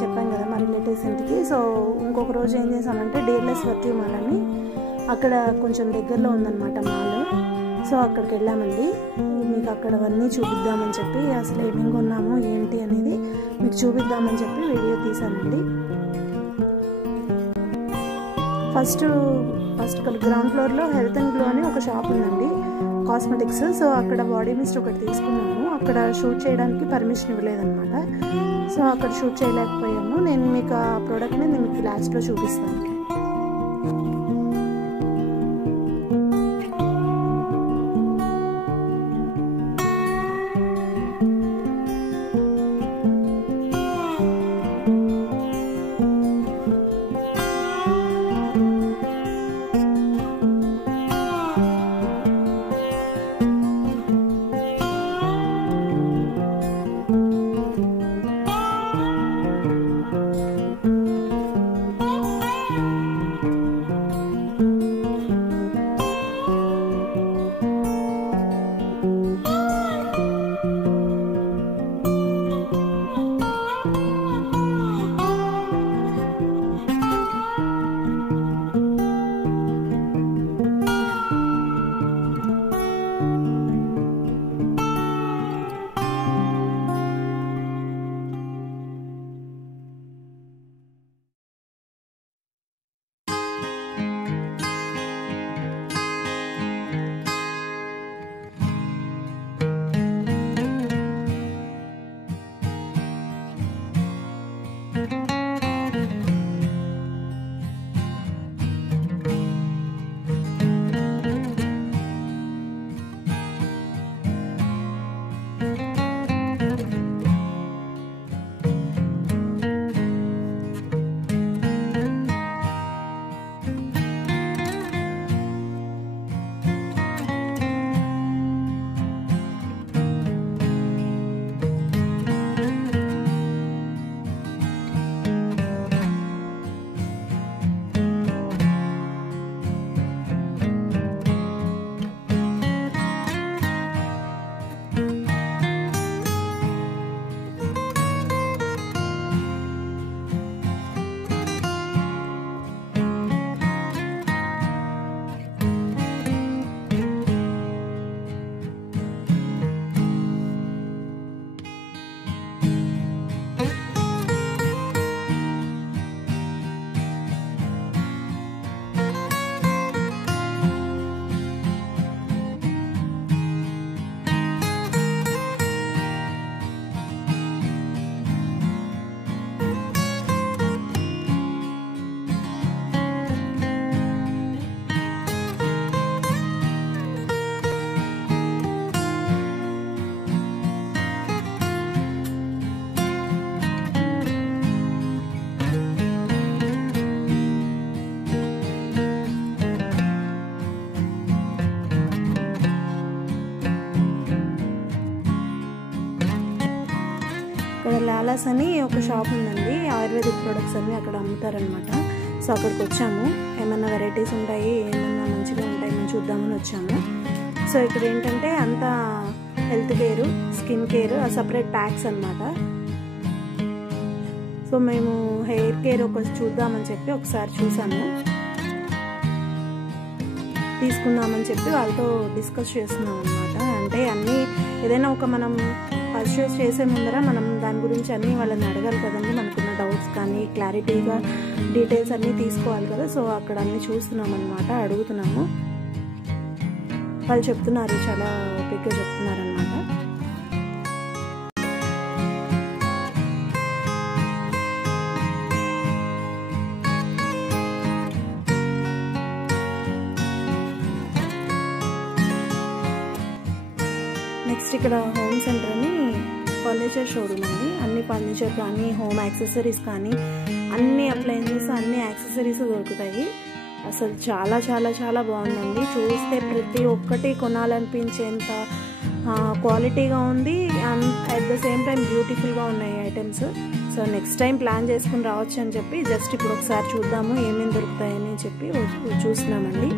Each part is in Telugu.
వెళ్తామని చెప్పాను కదా మా రిలేటివ్స్ ఇంటికి. సో ఇంకొక రోజు ఏం చేసామంటే డిఎల్ఎస్ వర్చ్యూ మాల్ అని అక్కడ కొంచెం దగ్గరలో ఉందన్నమాట మాల్. సో అక్కడికి వెళ్ళామండి. మీకు అక్కడ అవన్నీ చూపిద్దామని చెప్పి అసలు ఏమేమి కొన్నాము ఏంటి అనేది మీకు చూపిద్దామని చెప్పి వీడియో తీసానండి. ఫస్ట్ గ్రౌండ్ ఫ్లోర్లో హెల్త్ అండ్ గ్లో అని ఒక షాప్ ఉందండి, కాస్మెటిక్స్. సో అక్కడ బాడీ మిస్ట్ ఒకటి తీసుకున్నాము. అక్కడ షూట్ చేయడానికి పర్మిషన్ ఇవ్వలేదన్నమాట. సో అక్కడ షూట్ చేయలేకపోయాము. నేను మీకు ఆ ప్రోడక్ట్ని నేను మీకు లాస్ట్లో చూపిస్తాను. లాలాస్ అని ఒక షాప్ ఉందండి, ఆయుర్వేదిక్ ప్రొడక్ట్స్ అన్నీ అక్కడ అమ్ముతారనమాట. సో అక్కడికి వచ్చాము. ఏమన్నా వెరైటీస్ ఉంటాయి, ఏమన్నా మంచిగా ఉంటాయని చూద్దామని వచ్చాము. సో ఇక్కడ ఏంటంటే అంతా health care, skin care separate packs అనమాట. సో మేము హెయిర్ కేర్ చూద్దామని చెప్పి ఒకసారి చూసాము, తీసుకుందామని చెప్పి వాళ్ళతో డిస్కస్ చేస్తున్నాం అనమాట. అంటే అన్నీ ఏదైనా ఒక మనం పర్చేస్ చేసే ముందర మనం దాని గురించి అన్నీ వాళ్ళని అడగాలి కదండి, మనకున్న డౌట్స్ కానీ క్లారిటీగా డీటెయిల్స్ అన్నీ తీసుకోవాలి కదా. సో అక్కడ అన్నీ చూస్తున్నాం అనమాట, అడుగుతున్నాము. వాళ్ళు చెప్తున్నారు, చాలా ఓపికగా చెప్తున్నారు అనమాట. నెక్స్ట్ ఇక్కడ హోమ్ సెంటర్ అని ఫర్నిచర్ షోరూమ్ అండి. అన్ని ఫర్నిచర్ కానీ హోమ్ యాక్సెసరీస్ కానీ అన్ని అప్లయన్సెస్ అన్ని యాక్సెసరీస్ దొరుకుతాయి. అసలు చాలా చాలా చాలా బాగుందండి. చూస్తే ప్రతి ఒక్కటి కొనాలనిపించేంత క్వాలిటీగా ఉంది. అట్ ద సేమ్ టైం బ్యూటిఫుల్గా ఉన్నాయి items. So next time plan చేసుకుని రావచ్చు అని చెప్పి జస్ట్ ఇప్పుడు ఒకసారి చూద్దాము ఏమేమి దొరుకుతాయని చెప్పి చూస్తున్నామండి.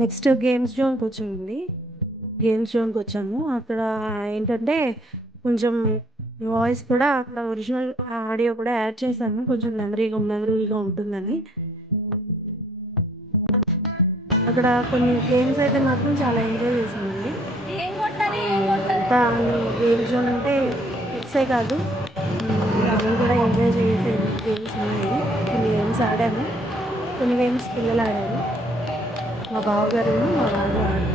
నెక్స్ట్ గేమ్స్ జోన్కి వచ్చింది. గేమ్స్ జోన్కి వచ్చాము. అక్కడ ఏంటంటే కొంచెం వాయిస్ కూడా అక్కడ ఒరిజినల్ ఆడియో కూడా యాడ్ చేశాను, కొంచెం మెమరీగా ఉంటుందని. అక్కడ కొన్ని గేమ్స్ అయితే మాత్రం చాలా ఎంజాయ్ చేశానండి. ఇంకా గేమ్స్ జోన్ అంటే ఇట్సే కాదు, మనం కూడా ఎంజాయ్ చేసే గేమ్స్ ఉన్నాయి. కొన్ని గేమ్స్ ఆడాము, కొన్ని గేమ్స్ పిల్లలు ఆడారు. మా బావగారు మా బావగారు ఆడుతున్నారు.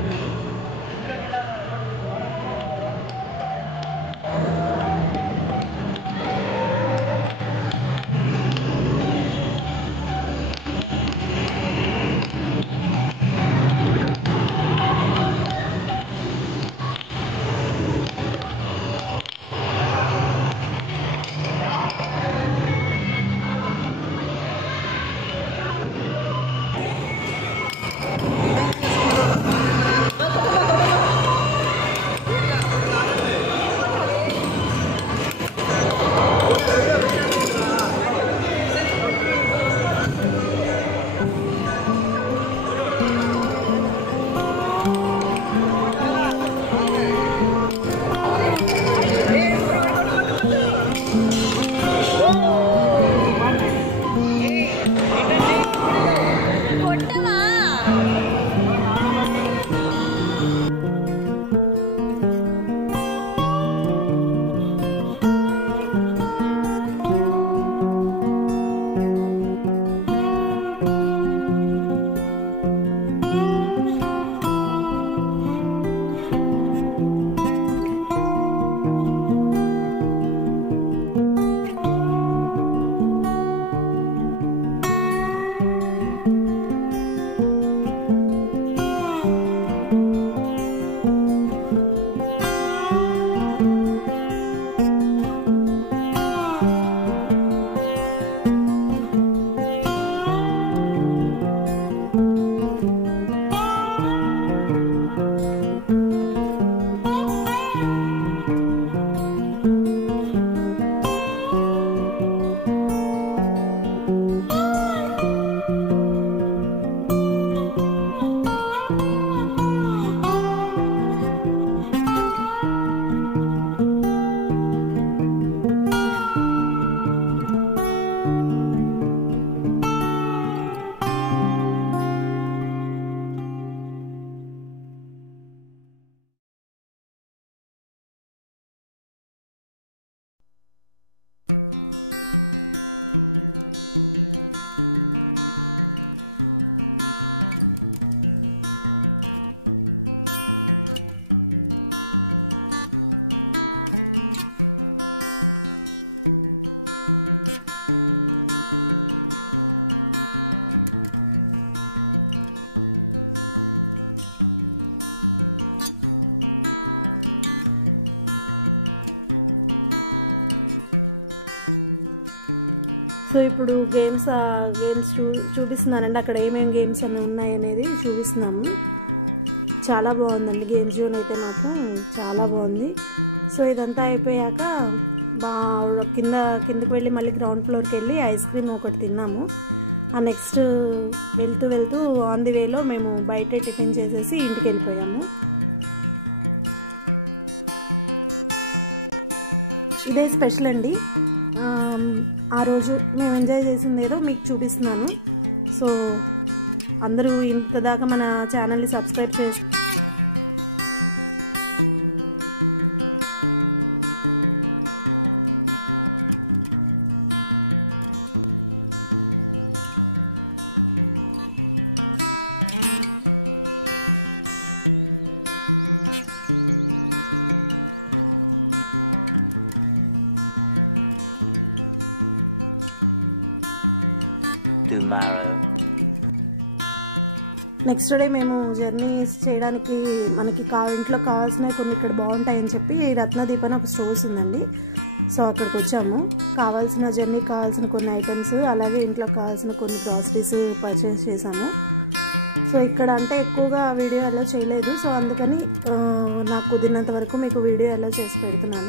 సో ఇప్పుడు గేమ్స్ చూపిస్తున్నానండి. అక్కడ ఏమేమి గేమ్స్ అన్నీ ఉన్నాయి అనేది చూపిస్తున్నాము. చాలా బాగుందండి గేమ్ జోన్ అయితే మాత్రం చాలా బాగుంది. సో ఇదంతా అయిపోయాక కిందకి వెళ్ళి మళ్ళీ గ్రౌండ్ ఫ్లోర్కి వెళ్ళి ఐస్ క్రీమ్ ఒకటి తిన్నాము. ఆ నెక్స్ట్ వెళ్తూ ఆన్ ది వేలో మేము బయట టిఫిన్ చేసేసి ఇంటికి వెళ్ళిపోయాము. ఇదే స్పెషల్ అండి. ఆ రోజు మేము ఎంజాయ్ చేసింది ఏదో మీకు చూపిస్తున్నాను. సో అందరూ ఇంతదాకా మన ఛానల్ని సబ్స్క్రైబ్ చేసి నెక్స్ట్ డే మేము జర్నీస్ చేయడానికి మనకి ఇంట్లో కావాల్సినవి కొన్ని ఇక్కడ బాగుంటాయని చెప్పి రత్నదీప్ అని ఒక స్టోర్స్ ఉందండి. సో అక్కడికి వచ్చాము. జర్నీకి కావాల్సిన కొన్ని ఐటమ్స్, అలాగే ఇంట్లో కావాల్సిన కొన్ని గ్రాసరీస్ పర్చేస్ చేసాము. సో ఇక్కడ అంటే ఎక్కువగా వీడియో అలా చేయలేదు. సో అందుకని నాకు కుదిరినంత వరకు మీకు వీడియో అలా చేసి పెడుతున్నాను.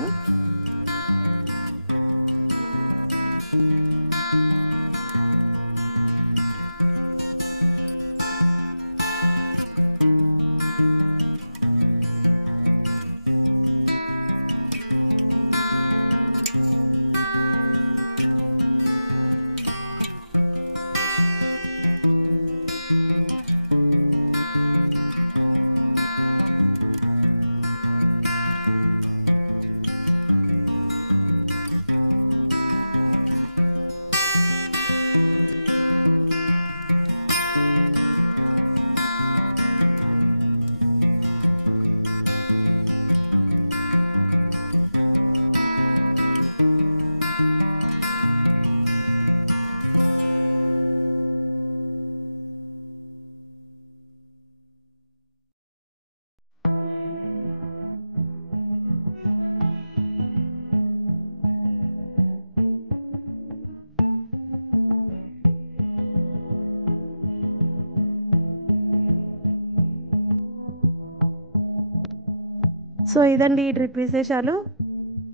సో ఇదండి ఈ ట్రిప్ విశేషాలు.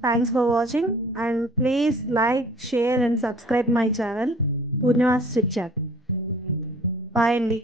Thanks for watching and please like, share and subscribe my channel Poornima's chit chat. Bye అండి.